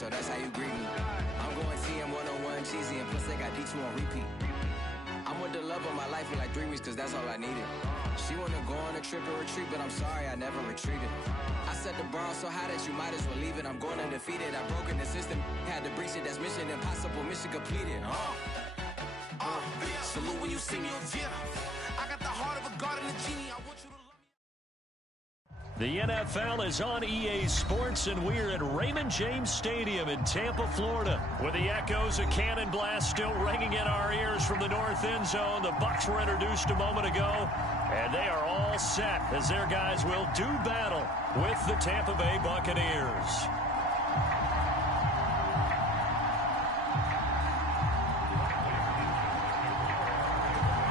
so that's how you greet me. I'm going TM 101 cheesy, and plus they got D2 on repeat. I'm with the love of my life for like 3 weeks, cause that's all I needed. She wanna go on a trip or retreat, but I'm sorry, I never retreated. I set the bar so high that you might as well leave it. I'm going undefeated, I've broken the system, had to breach it, that's mission impossible, mission completed. Salute when you see me, I got the heart of a god and a genie, I want you to love me. The NFL is on EA Sports, and we're at Raymond James Stadium in Tampa, Florida. With the echoes of cannon blast still ringing in our ears from the north end zone, the Bucs were introduced a moment ago, and they are all set as their guys will do battle with the Tampa Bay Buccaneers.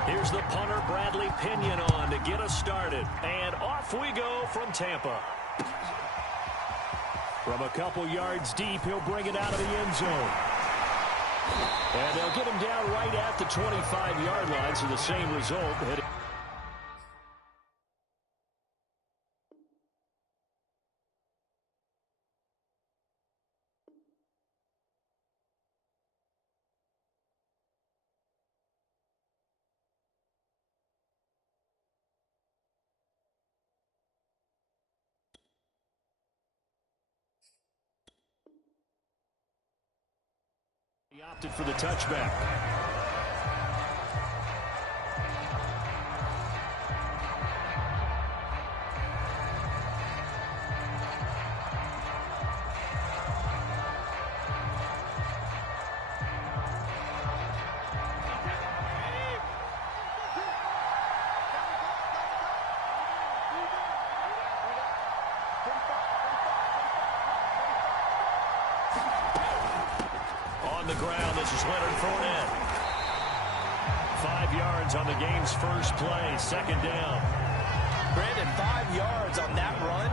Here's the punter, Bradley Pinion, on to get us started. And off we go from Tampa. From a couple yards deep, he'll bring it out of the end zone. And they'll get him down right at the 25-yard line, so the same result. He opted for the touchback. The ground, this is Leonard Fournette. 5 yards on the game's first play, second down. Brandon, 5 yards on that run.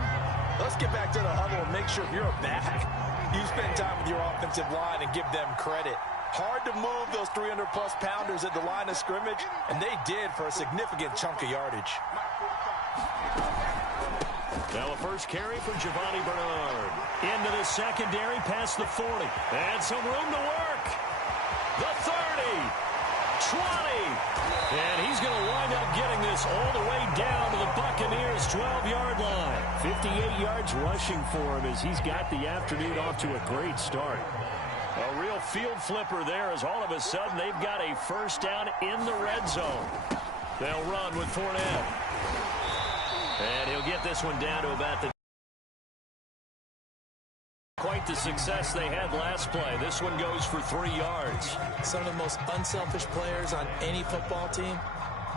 Let's get back to the huddle and make sure if you're a back, you spend time with your offensive line and give them credit. Hard to move those 300-plus pounders at the line of scrimmage, and they did for a significant chunk of yardage. Now a first carry for Giovanni Bernard. Into the secondary, past the 40. And some room to work. The 30. 20. And he's going to wind up getting this all the way down to the Buccaneers' 12-yard line. 58 yards rushing for him as he's got the afternoon off to a great start. A real field flipper there as all of a sudden they've got a first down in the red zone. They'll run with Fournette. And he'll get this one down to about the... Quite the success they had last play. This one goes for 3 yards. Some of the most unselfish players on any football team,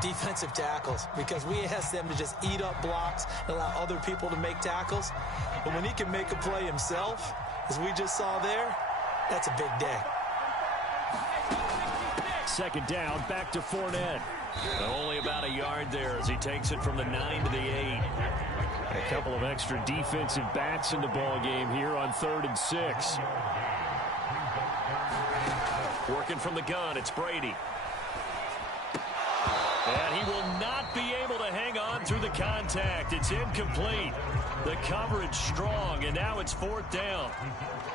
defensive tackles, because we ask them to just eat up blocks and allow other people to make tackles. But when he can make a play himself, as we just saw there, that's a big day. Second down, back to Fournette. Only about a yard there as he takes it from the 9 to the 8. A couple of extra defensive backs in the ball game here on 3rd and 6. Working from the gun, it's Brady. And he will not be able to hang on through the contact. It's incomplete. The coverage strong, and now it's 4th down.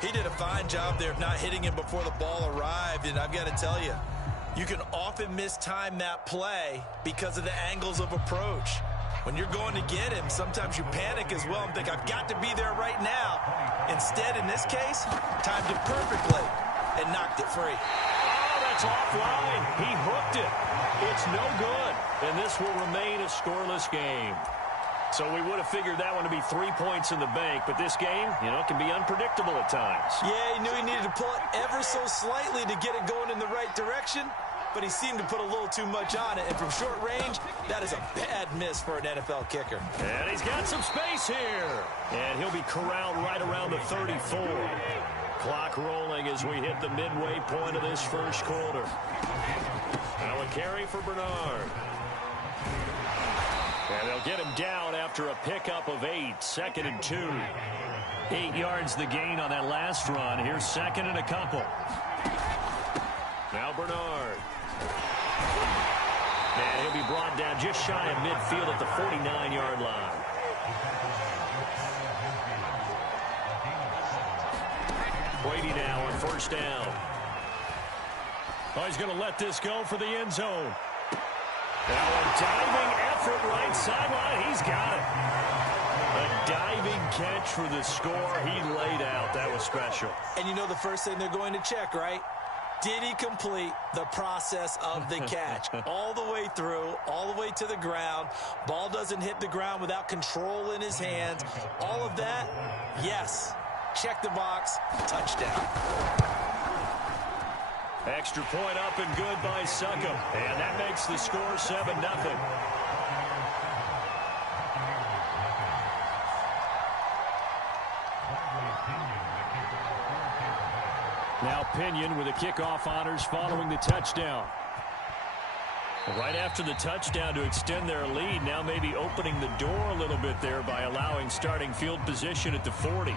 He did a fine job there of not hitting him before the ball arrived, and I've got to tell you, you can often mistime that play because of the angles of approach. When you're going to get him, sometimes you panic as well and think, I've got to be there right now. Instead, in this case, timed it perfectly and knocked it free. Oh, that's offline. He hooked it. It's no good, and this will remain a scoreless game. So we would have figured that one to be 3 points in the bank, but this game, can be unpredictable at times. Yeah, he knew he needed to pull it ever so slightly to get it going in the right direction, but he seemed to put a little too much on it, and from short range, that is a bad miss for an NFL kicker. And he's got some space here, and he'll be corralled right around the 34. Clock rolling as we hit the midway point of this first quarter. Now a carry for Bernard. And they'll get him down after a pickup of 8, 2nd and 2. 8 yards the gain on that last run. Here's 2nd and a couple. Now Bernard. And he'll be brought down just shy of midfield at the 49-yard line. Brady now on first down. Oh, he's going to let this go for the end zone. Now a diving effort right sideline. He's got it. A diving catch for the score. He laid out. That was special. And you know the first thing they're going to check, right? Did he complete the process of the catch? All the way through, all the way to the ground. Ball doesn't hit the ground without control in his hands. All of that, yes. Check the box, touchdown. Extra point up and good by Succop. And that makes the score 7-0. Now Pinion with the kickoff honors following the touchdown. Right after the touchdown to extend their lead, now maybe opening the door a little bit there by allowing starting field position at the 40.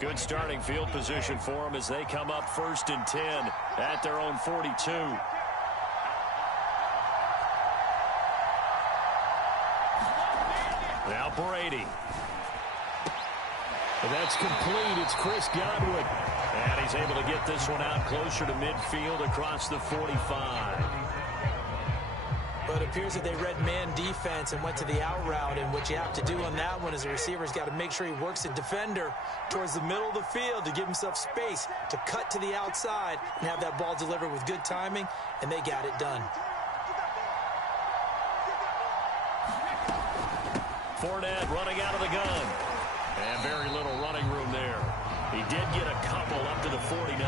Good starting field position for them as they come up 1st and 10 at their own 42. Now Brady. And that's complete. It's Chris Godwin. And he's able to get this one out closer to midfield across the 45. But it appears that they read man defense and went to the out route. And what you have to do on that one is the receiver's got to make sure he works the defender towards the middle of the field to give himself space to cut to the outside and have that ball delivered with good timing, and they got it done. Fournette running out of the gun. And very little running room there. He did get a couple up to the 49.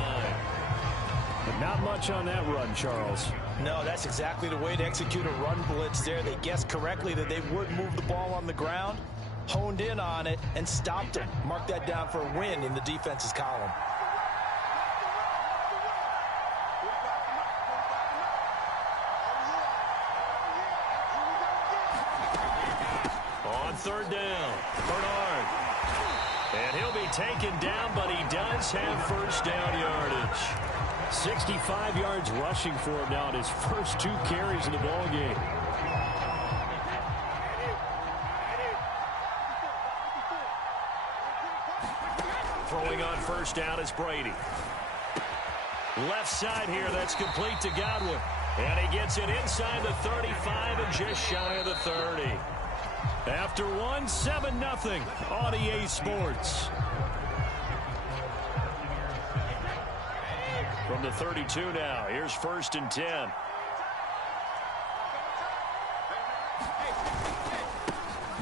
But not much on that run, Charles. No, that's exactly the way to execute a run blitz there. They guessed correctly that they would move the ball on the ground, honed in on it, and stopped him. Mark that down for a win in the defense's column. On 3rd down, Bernard. And he'll be taken down, but he does have 1st down yardage. 65 yards rushing for him now in his first 2 carries in the ball game. Throwing on 1st down is Brady. Left side here, that's complete to Godwin. And he gets it inside the 35 and just shy of the 30. After 7-0 on EA Sports. From the 32 now, here's 1st and 10.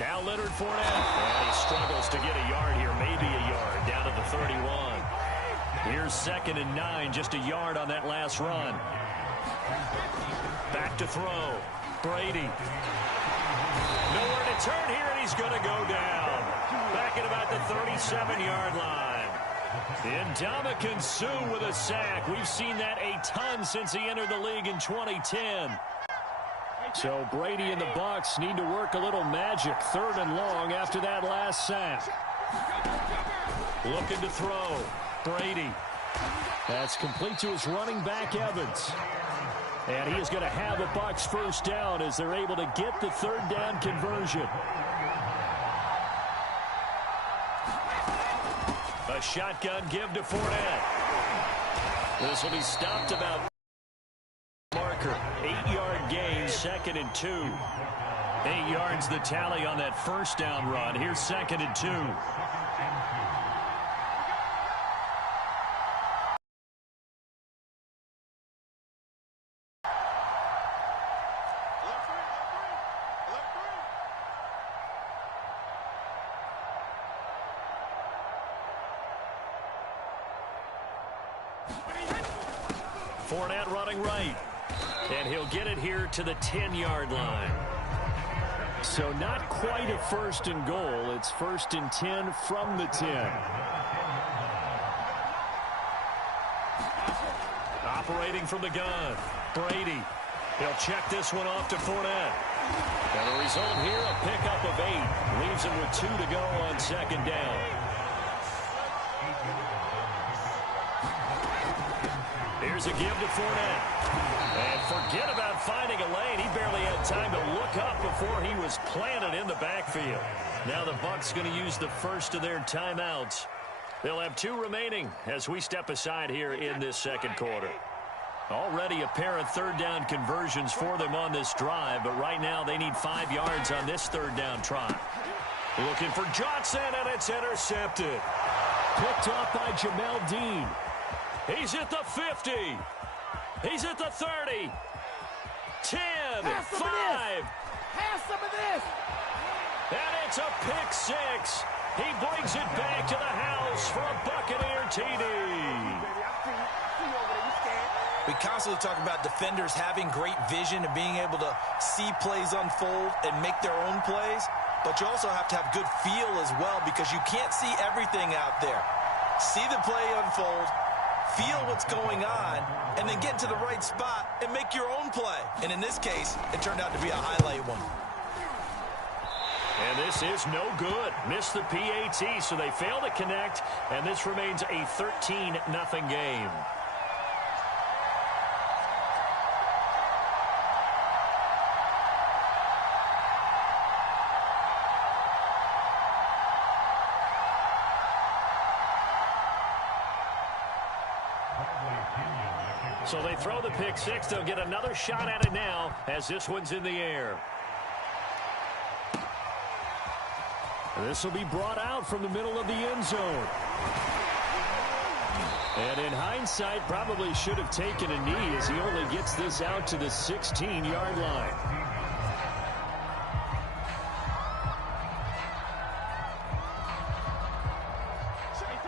Now Leonard Fournette. And he struggles to get a yard here, maybe a yard, down to the 31. Here's 2nd and 9, just a yard on that last run. Back to throw. Brady. Nowhere to turn here, and he's going to go down. Back at about the 37-yard line. Ndamukong Suh with a sack. We've seen that a ton since he entered the league in 2010. So Brady and the Bucs need to work a little magic. 3rd and long after that last sack. Looking to throw. Brady. That's complete to his running back, Evans. And he is going to have a Bucs 1st down as they're able to get the 3rd down conversion. A shotgun give to Fournette. This will be stopped about marker. 8-yard gain, 2nd and 2. 8 yards the tally on that 1st down run. Here's 2nd and 2. Fournette running right. And he'll get it here to the 10-yard line. So not quite a 1st and goal. It's 1st and 10 from the 10. Operating from the gun. Brady. He'll check this one off to Fournette. And the result here, a pickup of 8. Leaves him with 2 to go on 2nd down. Here's a give to Fournette. And forget about finding a lane. He barely had time to look up before he was planted in the backfield. Now the Bucs going to use the first of their timeouts. They'll have 2 remaining as we step aside here in this second quarter. Already a pair of third down conversions for them on this drive, but right now they need 5 yards on this third down try. Looking for Johnson, and it's intercepted. Picked off by Jamel Dean. He's at the 50. He's at the 30. 10, 5. Have some of this. And it's a pick 6. He brings it back to the house for a Buccaneer TD. We constantly talk about defenders having great vision and being able to see plays unfold and make their own plays. But you also have to have good feel as well because you can't see everything out there. See the play unfold, feel what's going on, and then get into the right spot and make your own play. And in this case, it turned out to be a highlight one. And this is no good. Missed the PAT, so they fail to connect, and this remains a 13-0 game. So they throw the pick 6. They'll get another shot at it now as this one's in the air. This will be brought out from the middle of the end zone. And in hindsight, probably should have taken a knee as he only gets this out to the 16-yard line.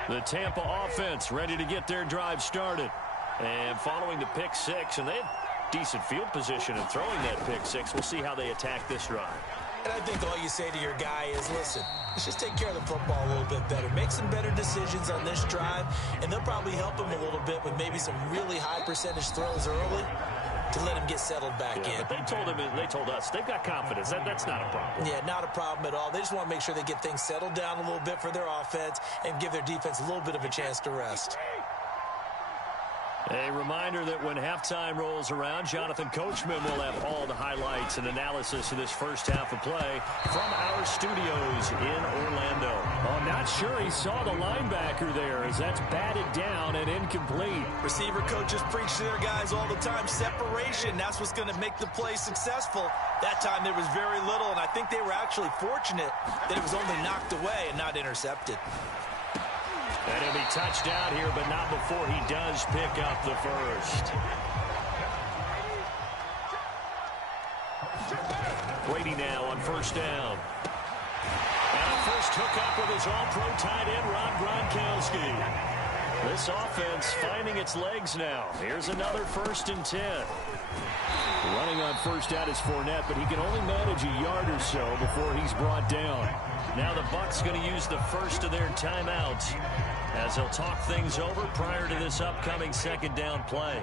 The Tampa offense ready to get their drive started. And following the pick 6, and they had decent field position in throwing that pick 6. We'll see how they attack this drive. And I think all you say to your guy is, listen, let's just take care of the football a little bit better. Make some better decisions on this drive, and they'll probably help him a little bit with maybe some really high percentage throws early to let him get settled back in. But they told us they've got confidence. That's not a problem. Yeah, not a problem at all. They just want to make sure they get things settled down a little bit for their offense and give their defense a little bit of a chance to rest. A reminder that when halftime rolls around, Jonathan Coachman will have all the highlights and analysis of this first half of play from our studios in Orlando. I'm not sure he saw the linebacker there as that's batted down and incomplete. Receiver coaches preach to their guys all the time. Separation, that's what's going to make the play successful. That time there was very little, and I think they were actually fortunate that it was only knocked away and not intercepted. And he'll be touched down here, but not before he does pick up the first. Brady now on first down. And a first hookup with his all-pro tight end, Rob Gronkowski. This offense finding its legs now. Here's another 1st and 10. Running on first down is Fournette, but he can only manage a yard or so before he's brought down. Now the Bucs going to use the first of their timeouts as they'll talk things over prior to this upcoming second down play.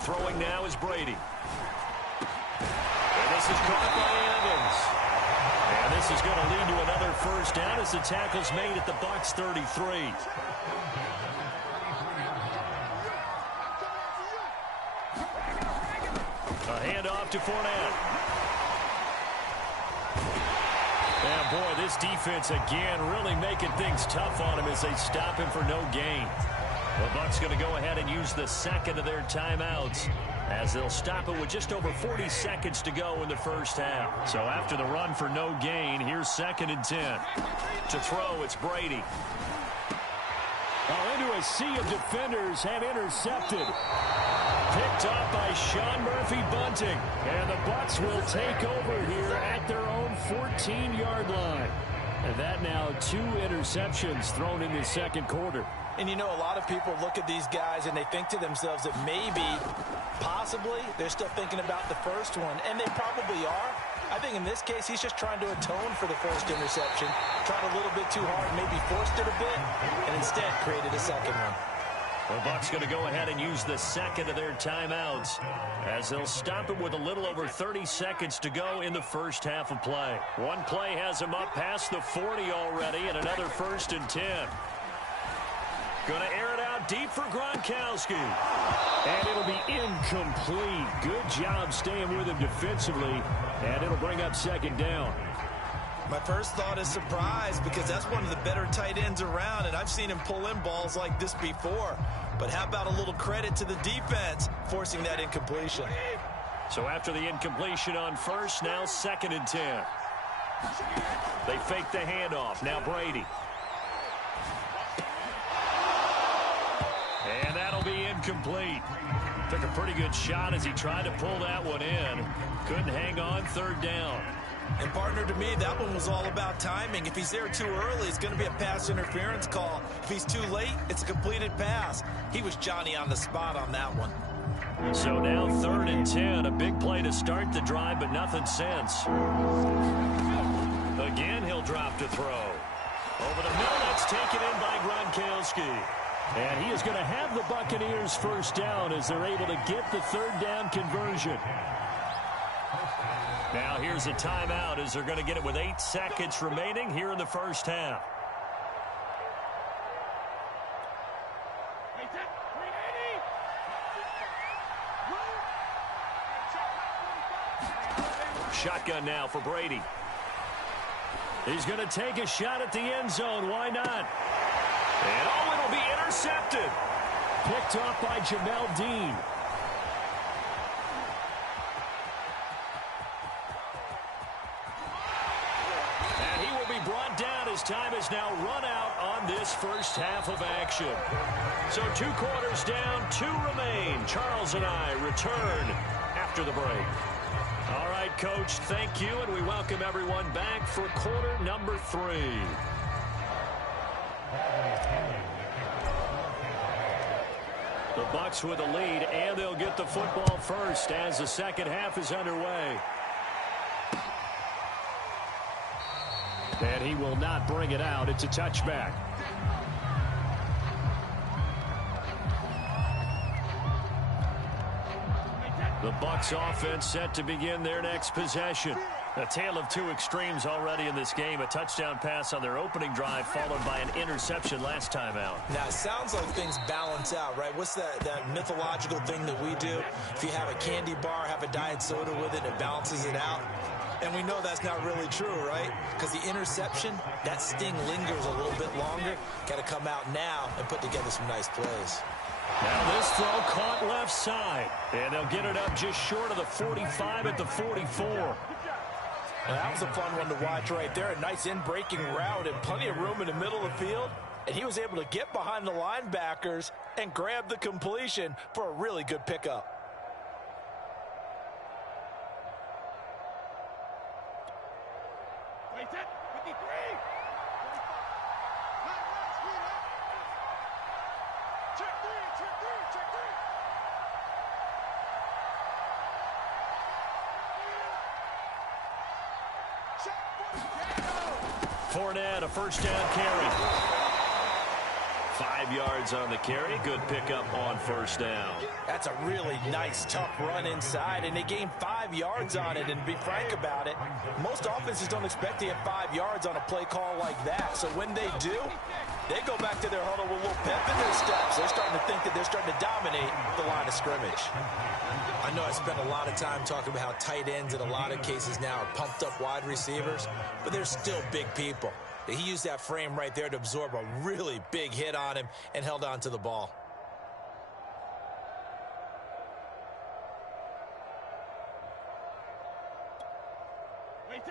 Throwing now is Brady. And this is caught by Evans. And this is going to lead to another first down as the tackle's made at the Bucs 33. A handoff to Fournette. And boy, this defense again really making things tough on him as they stop him for no gain. The Bucs going to go ahead and use the second of their timeouts as they'll stop it with just over 40 seconds to go in the first half. So after the run for no gain, here's 2nd and 10. To throw, it's Brady. Into a sea of defenders and intercepted. Picked up by Sean Murphy-Bunting. And the Bucs will take over here at their own 14-yard line. And that now 2 interceptions thrown in the second quarter. And you know, a lot of people look at these guys and they think to themselves that maybe, possibly, they're still thinking about the first one. And they probably are. I think in this case, he's just trying to atone for the first interception. Tried a little bit too hard, maybe forced it a bit, and instead created a second one. The Bucs going to go ahead and use the second of their timeouts as they'll stop it with a little over 30 seconds to go in the first half of play. One play has him up past the 40 already and another 1st and 10. Going to air it out deep for Gronkowski. And it'll be incomplete. Good job staying with him defensively. And it'll bring up second down. My first thought is surprise because that's one of the better tight ends around, and I've seen him pull in balls like this before. But how about a little credit to the defense forcing that incompletion? So after the incompletion on first, now 2nd and 10. They fake the handoff. Now Brady. And that'll be incomplete. Took a pretty good shot as he tried to pull that one in. Couldn't hang on, 3rd down. And partner, to me, that one was all about timing. If he's there too early, it's going to be a pass interference call. If he's too late, it's a completed pass. He was Johnny on the spot on that one. So now 3rd and 10. A big play to start the drive, but nothing since. Again, he'll drop to throw. Over the middle, that's taken in by Gronkowski. And he is going to have the Buccaneers first down as they're able to get the 3rd down conversion. Now here's a timeout as they're going to get it with 8 seconds remaining here in the first half. Shotgun now for Brady. He's going to take a shot at the end zone. Why not? And oh, it'll be intercepted. Picked off by Jamel Dean. Brought down as time is now run out on this first half of action. So 2 quarters down, 2 remain. Charles and I return after the break. All right, Coach, thank you, and we welcome everyone back for quarter number 3. The Bucs with the lead, and they'll get the football first as the second half is underway. And he will not bring it out. It's a touchback. The Bucs offense set to begin their next possession. A tale of 2 extremes already in this game. A touchdown pass on their opening drive followed by an interception last time out. Now, it sounds like things balance out, right? What's that mythological thing that we do? If you have a candy bar, have a diet soda with it, it balances it out. And we know that's not really true, right? Because the interception, that sting lingers a little bit longer. Got to come out now and put together some nice plays. Now this throw caught left side. And they'll get it up just short of the 45 at the 44. Well, that was a fun one to watch right there. A nice in-breaking route and plenty of room in the middle of the field. And he was able to get behind the linebackers and grab the completion for a really good pickup. Fournette, a first down carry. 5 yards on the carry. Good pickup on first down. That's a really nice, tough run inside, and they gained 5 yards on it. And to be frank about it, most offenses don't expect to get 5 yards on a play call like that. So when they do, they go back to their huddle with a little pep in their steps. They're starting to think that they're starting to dominate the line of scrimmage. I know I spent a lot of time talking about how tight ends in a lot of cases now are pumped up wide receivers, but they're still big people. He used that frame right there to absorb a really big hit on him and held on to the ball.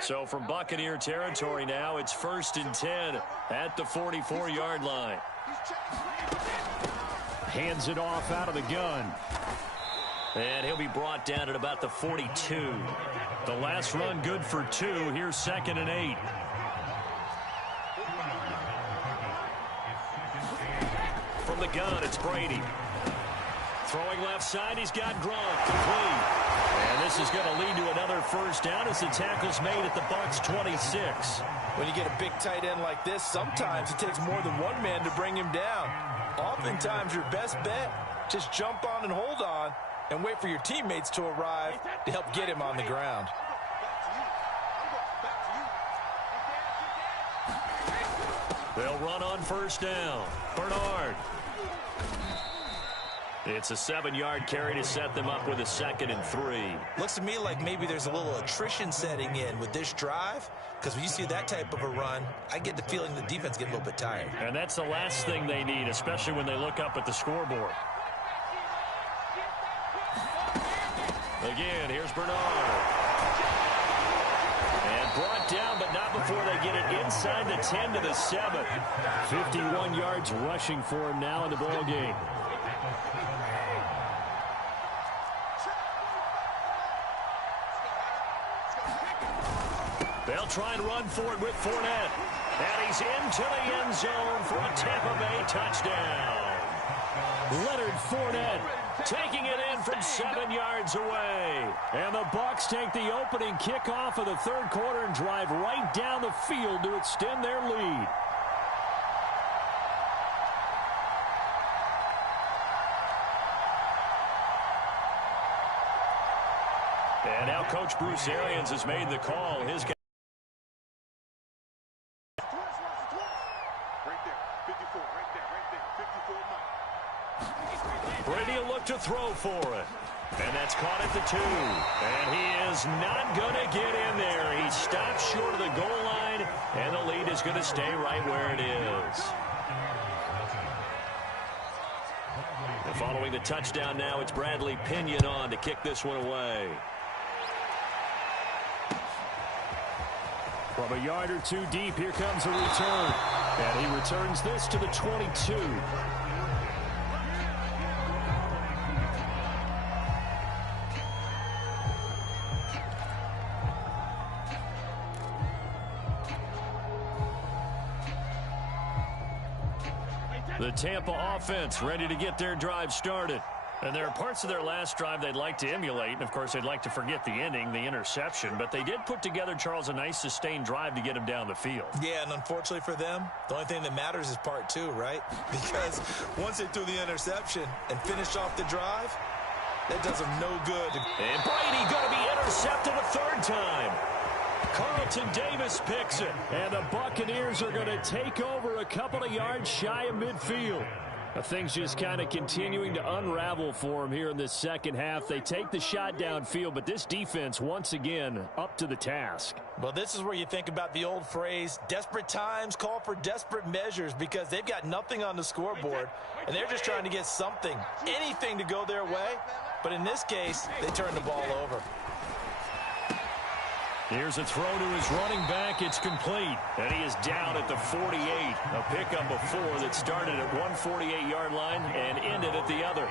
So from Buccaneer territory now, it's 1st and 10 at the 44-yard line. Hands it off out of the gun. And he'll be brought down at about the 42. The last run good for 2. Here's 2nd and 8. From the gun, it's Brady. Throwing left side, he's got Gronk. Complete. And this is going to lead to another first down as the tackle's made at the Bucs 26. When you get a big tight end like this, sometimes it takes more than one man to bring him down. Oftentimes, your best bet, just jump on and hold on and wait for your teammates to arrive to help get him on the ground. They'll run on first down. Bernard. It's a 7-yard carry to set them up with a 2nd and 3. Looks to me like maybe there's a little attrition setting in with this drive, because when you see that type of a run, I get the feeling the defense get a little bit tired. And that's the last thing they need, especially when they look up at the scoreboard. Again, here's Bernard. And brought down, but not before they get it inside the 10 to the 7. 51 yards rushing for him now in the ball game. They'll try and run for it with Fournette. And he's into the end zone for a Tampa Bay touchdown. Leonard Fournette taking it in from 7 yards away. And the Bucs take the opening kickoff of the third quarter and drive right down the field to extend their lead. And now Coach Bruce Arians has made the call. His guy. Brady will look to throw for it. And that's caught at the 2. And he is not going to get in there. He stops short of the goal line, and the lead is going to stay right where it is. And following the touchdown now, it's Bradley Pinion on to kick this one away. From a yard or 2 deep, here comes a return. And he returns this to the 22. The Tampa offense ready to get their drive started. And there are parts of their last drive they'd like to emulate. And, of course, they'd like to forget the ending, the interception. But they did put together, Charles, a nice sustained drive to get him down the field. Yeah, and unfortunately for them, the only thing that matters is part 2, right? Because once they threw the interception and finished off the drive, that does them no good. And Brady going to be intercepted a 3rd time. Carlton Davis picks it. And the Buccaneers are going to take over a couple of yards shy of midfield. Things just kind of continuing to unravel for them here in this second half. They take the shot downfield, but this defense, once again, up to the task. Well, this is where you think about the old phrase, desperate times call for desperate measures, because they've got nothing on the scoreboard, and they're just trying to get something, anything to go their way. But in this case, they turn the ball over. Here's a throw to his running back. It's complete. And he is down at the 48. A pickup of 4 that started at one 48-yard line and ended at the other.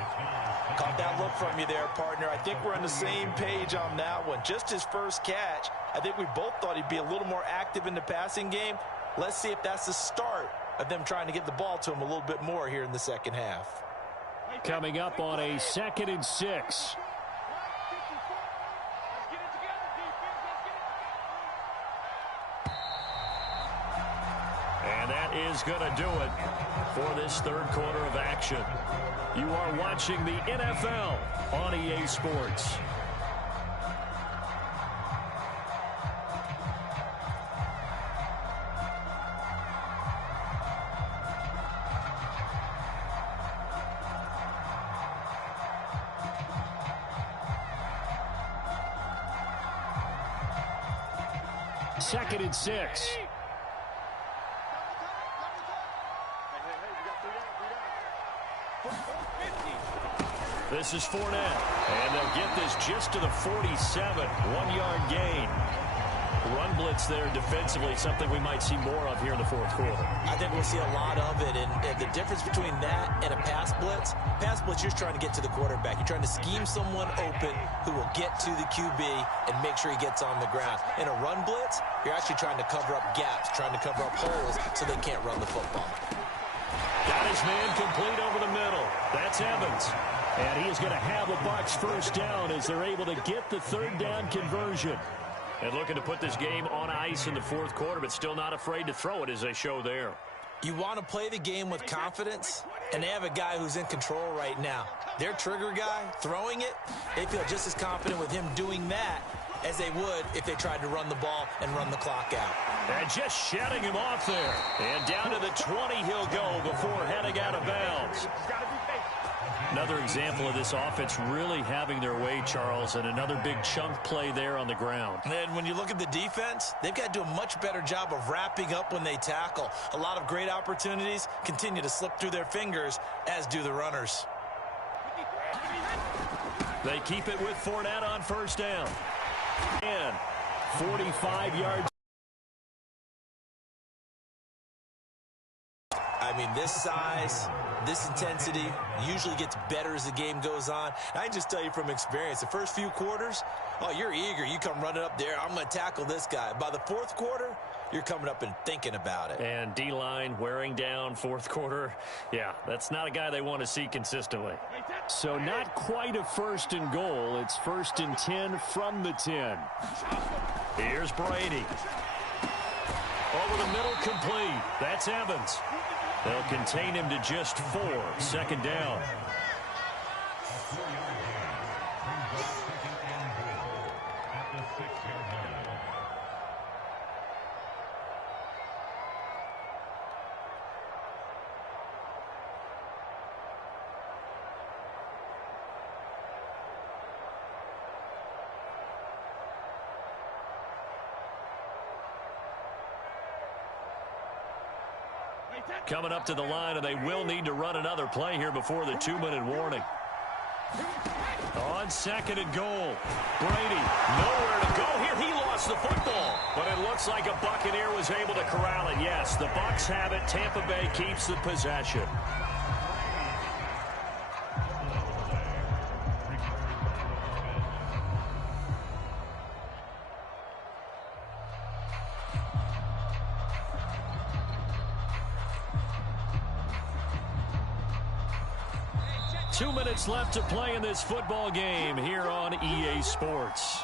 Caught that look from you there, partner. I think we're on the same page on that one. Just his first catch. I think we both thought he'd be a little more active in the passing game. Let's see if that's the start of them trying to get the ball to him a little bit more here in the second half. Coming up on a 2nd and 6. And that is going to do it for this third quarter of action. You are watching the NFL on EA Sports. Second and 6. This is Fournette, and they'll get this just to the 47, 1-yard gain. Run blitz there defensively, something we might see more of here in the fourth quarter. I think we'll see a lot of it, and the difference between that and a pass blitz, you're trying to get to the quarterback. You're trying to scheme someone open who will get to the QB and make sure he gets on the ground. In a run blitz, you're actually trying to cover up gaps, trying to cover up holes so they can't run the football. Got his man complete over the middle. That's Evans. And he is going to have a Bucs first down as they're able to get the third down conversion. And looking to put this game on ice in the fourth quarter, but still not afraid to throw it as they show there. You want to play the game with confidence, and they have a guy who's in control right now. Their trigger guy throwing it, they feel just as confident with him doing that as they would if they tried to run the ball and run the clock out. And just shutting him off there. And down to the 20 he'll go before heading out of bounds. Another example of this offense really having their way, Charles, and another big chunk play there on the ground. And when you look at the defense, they've got to do a much better job of wrapping up when they tackle. A lot of great opportunities continue to slip through their fingers, as do the runners. They keep it with Fournette on first down. And 45 yards. I mean, this size, this intensity usually gets better as the game goes on. And I can just tell you from experience, the first few quarters, oh, you're eager. You come running up there, I'm going to tackle this guy. By the fourth quarter, you're coming up and thinking about it. And D-line wearing down fourth quarter. Yeah, that's not a guy they want to see consistently. So not quite a first and goal. It's first and 10 from the 10. Here's Brady. Over the middle, complete. That's Evans. They'll contain him to just 4. Second down. Coming up to the line, and they will need to run another play here before the 2-minute warning. On second and goal, Brady nowhere to go here. He lost the football, but it looks like a Buccaneer was able to corral it. Yes, the Bucs have it. Tampa Bay keeps the possession. Two minutes left to play in this football game here on EA Sports.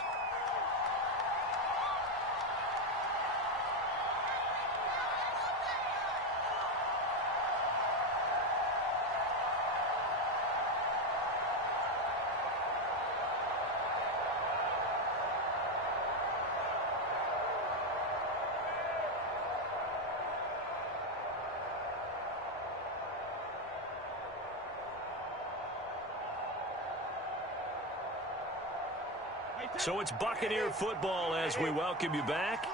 So it's Buccaneer football as we welcome you back.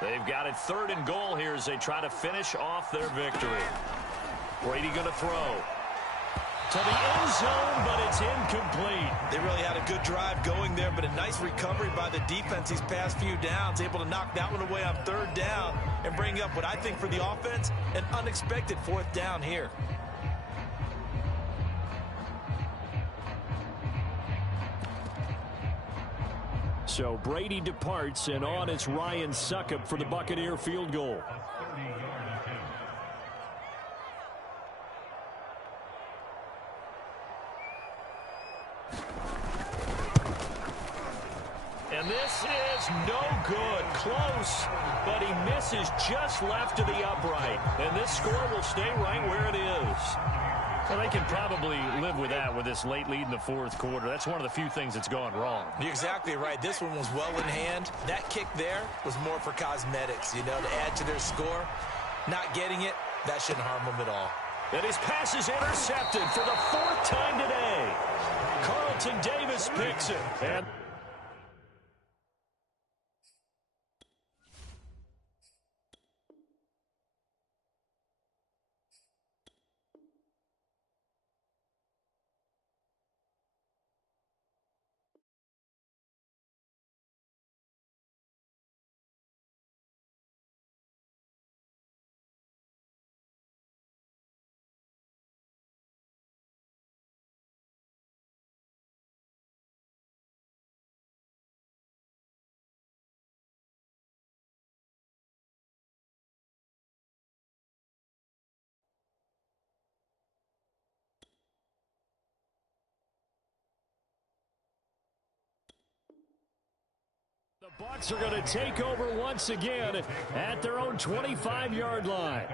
They've got it third and goal here as they try to finish off their victory. Brady going to throw to the end zone, but it's incomplete. They really had a good drive going there, but a nice recovery by the defense these past few downs, able to knock that one away on third down and bring up what I think for the offense, an unexpected fourth down here. So Brady departs, and on it's Ryan Succop for the Buccaneer field goal. And this is no good. Close, but he misses just left of the upright. And this score will stay right where it is. Well, they can probably live with that with this late lead in the fourth quarter. That's one of the few things that's gone wrong. You're exactly right. This one was well in hand. That kick there was more for cosmetics, you know, to add to their score. Not getting it, that shouldn't harm them at all. And his pass is intercepted for the 4th time today. Carlton Davis picks it. And the Bucs are going to take over once again at their own 25-yard line.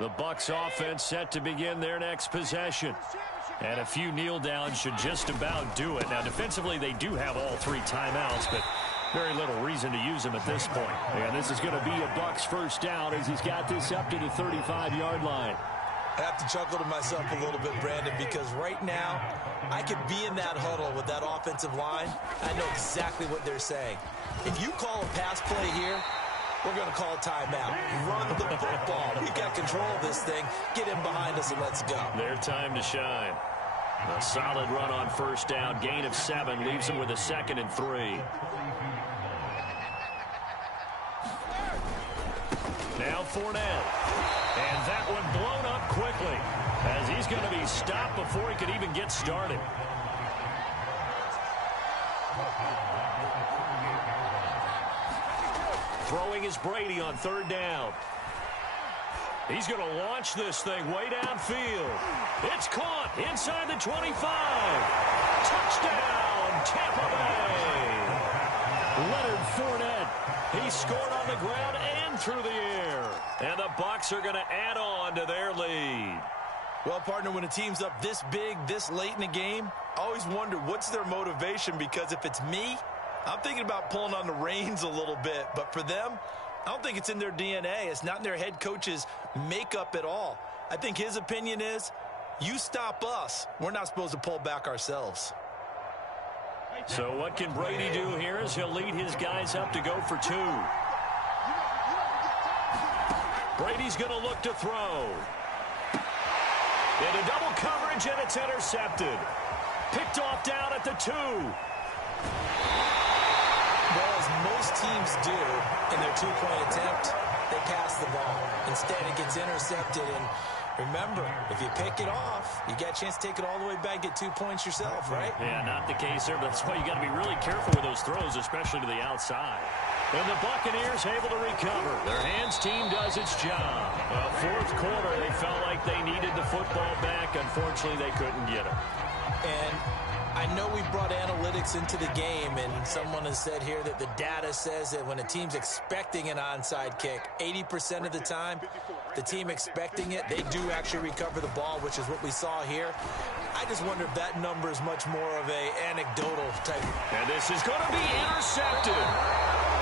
The Bucs offense set to begin their next possession. And a few kneel downs should just about do it. Now, defensively, they do have all 3 timeouts, but very little reason to use them at this point. And this is going to be a Bucs first down as he's got this up to the 35-yard line. I have to chuckle to myself a little bit, Brandon, because right now I could be in that huddle with that offensive line. I know exactly what they're saying. If you call a pass play here, we're going to call a timeout. Run the football. We've got control of this thing. Get him behind us and let's go. Their time to shine. A solid run on first down. Gain of 7 leaves them with a 2nd and 3. Now Fournette. And that one blown up quickly as he's going to be stopped before he could even get started. Throwing is Brady on 3rd down. He's going to launch this thing way downfield. It's caught inside the 25. Touchdown, Tampa Bay. Leonard Fournette. He scored on the ground and through the air. And the Bucs are going to add on to their lead. Well, partner, when a team's up this big, this late in the game, I always wonder what's their motivation, because if it's me, I'm thinking about pulling on the reins a little bit. But for them, I don't think it's in their DNA. It's not in their head coach's makeup at all. I think his opinion is, you stop us, we're not supposed to pull back ourselves. So what can Brady do here as he'll lead his guys up to go for 2. Brady's going to look to throw. Into double coverage, and it's intercepted. Picked off down at the 2. Well, as most teams do in their 2-point attempt, they pass the ball. Instead, it gets intercepted. And remember, if you pick it off, you get a chance to take it all the way back, get 2 points yourself, right? Yeah, not the case there, but that's why you got to be really careful with those throws, especially to the outside. And the Buccaneers able to recover. Their hands team does its job. Well, 4th quarter, they felt like they needed the football back. Unfortunately, they couldn't get it. And I know we brought analytics into the game, and someone has said here that the data says that when a team's expecting an onside kick, 80% of the time, the team expecting it, they do actually recover the ball, which is what we saw here. I just wonder if that number is much more of a anecdotal type. And this is going to be intercepted.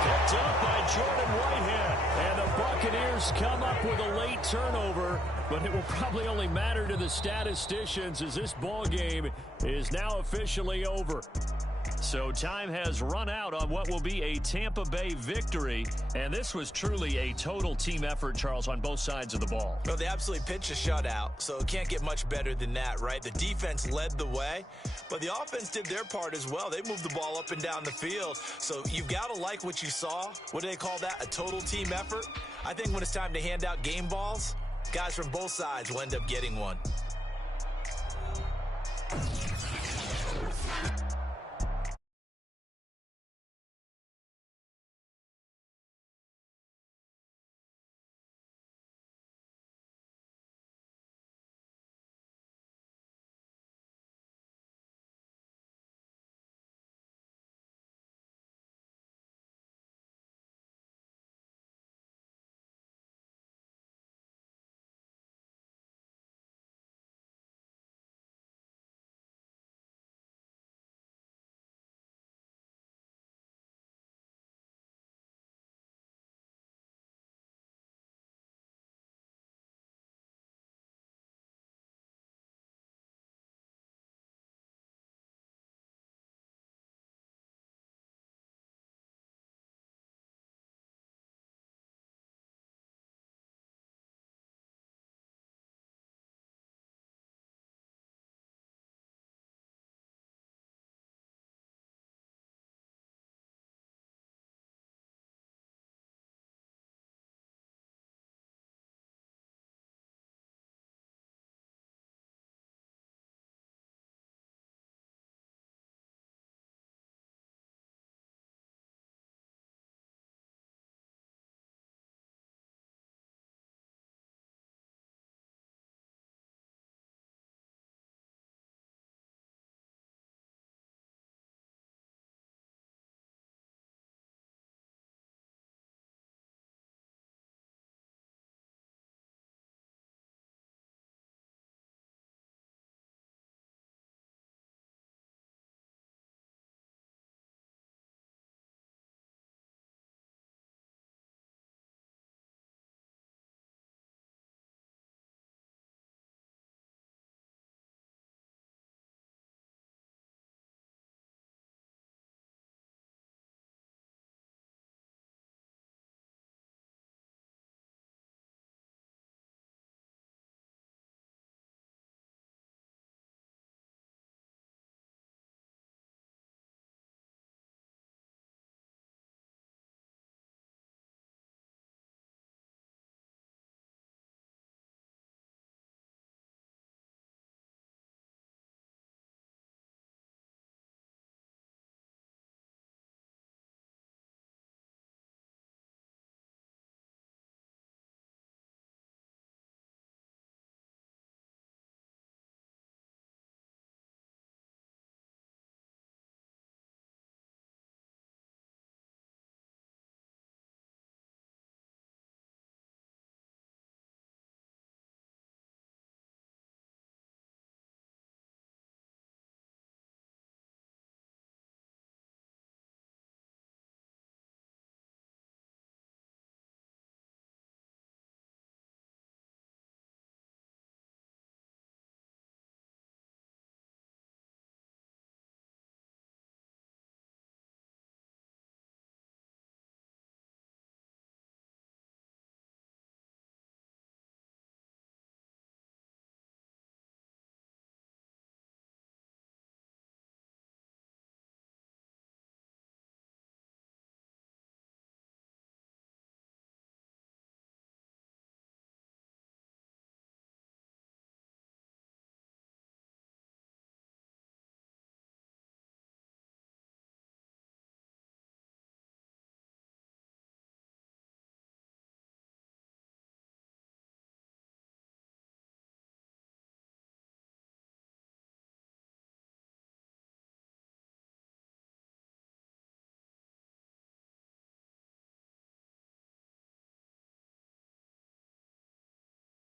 Picked up by Jordan Whitehead. And the Buccaneers come up with a late turnover, but it will probably only matter to the statisticians as this ball game is now officially over. So time has run out on what will be a Tampa Bay victory. And this was truly a total team effort, Charles, on both sides of the ball. Well, they absolutely pitched a shutout, so it can't get much better than that, right? The defense led the way, but the offense did their part as well. They moved the ball up and down the field. So you've got to like what you saw. What do they call that? A total team effort? I think when it's time to hand out game balls, guys from both sides will end up getting one.